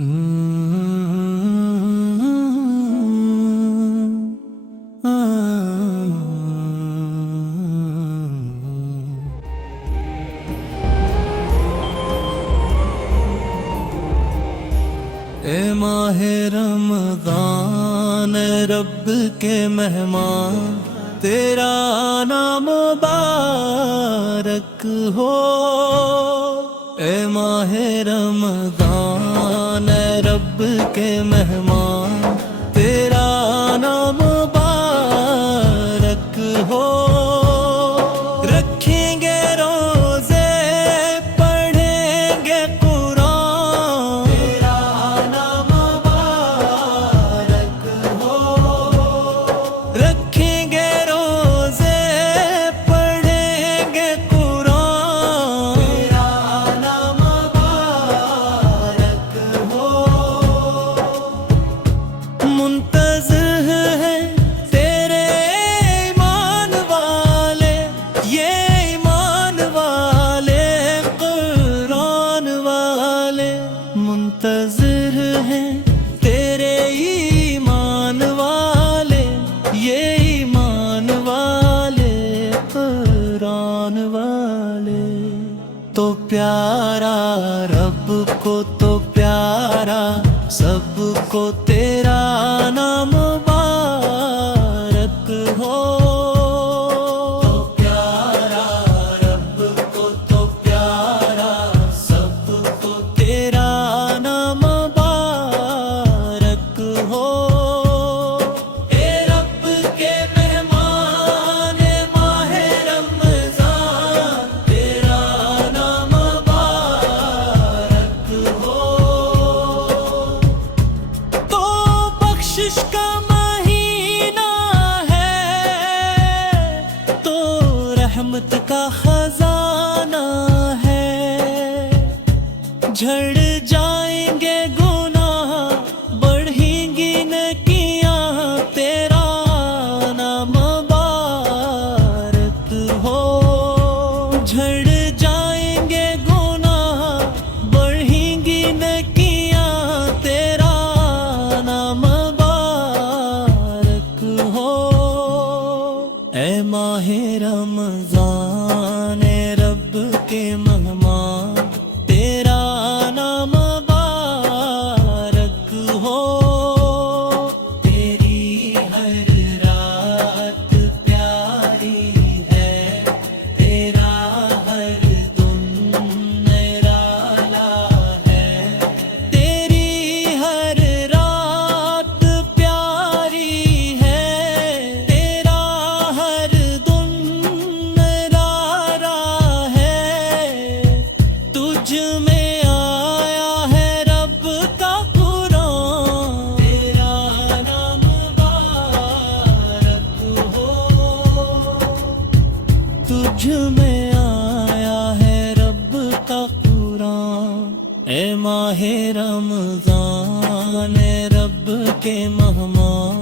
اے ماہ رمضان رب کے مہمان، تیرا نام مبارک ہو۔ اے ماہ رمضان رب کے مہمان، تیرا نام مبارک ہو۔ رکھیں گے روزے، پڑھیں گے قرآن، تیرا نام مبارک ہو۔ رکھیں گے روزے، پڑھیں گے قرآن، تیرا نام مبارک ہو۔ منتظر ہیں تیرے ایمان والے، یہ ایمان والے قرآن والے۔ منتظر ہیں تیرے ایمان والے، یہ ایمان والے قرآن والے۔ تو پیارا رب کو، تو پیارا سب کو تیرا نام مبارک ہو۔ تو پیارا رب کو، تو پیارا سب کو تیرا نام مبارک ہو۔ اے رب کے مہمان ماہ رمضان، تیرا نام مبارک ہو۔ تو بخشش کا مہینہ ہے، تو رحمت کا خزانہ ہے۔ جھڑ جائیں گے گناہ، بڑھیں گی نیکیاں، تیرا نام مبارک ہو۔ جھڑ جائیں گے گناہ، بڑھیں گی نیکیاں، تیرا نام مبارک ہو۔ اے ماہ رمضان رب کے مہمان، تیرا نام مبارک ہو۔ تیری ہر رات پیاری ہے، تیرا ہر دن نرالا ہے۔ تیری ہر رات پیاری ہے، تیرا ہر دن نرالا ہے۔ تجھ میں آیا ہے رب کا قرآن، تیرا نام مبارک ہو۔ تجھ میں آیا ہے رب کا قرآن۔ اے ماہ رمضان رب کے مہمان،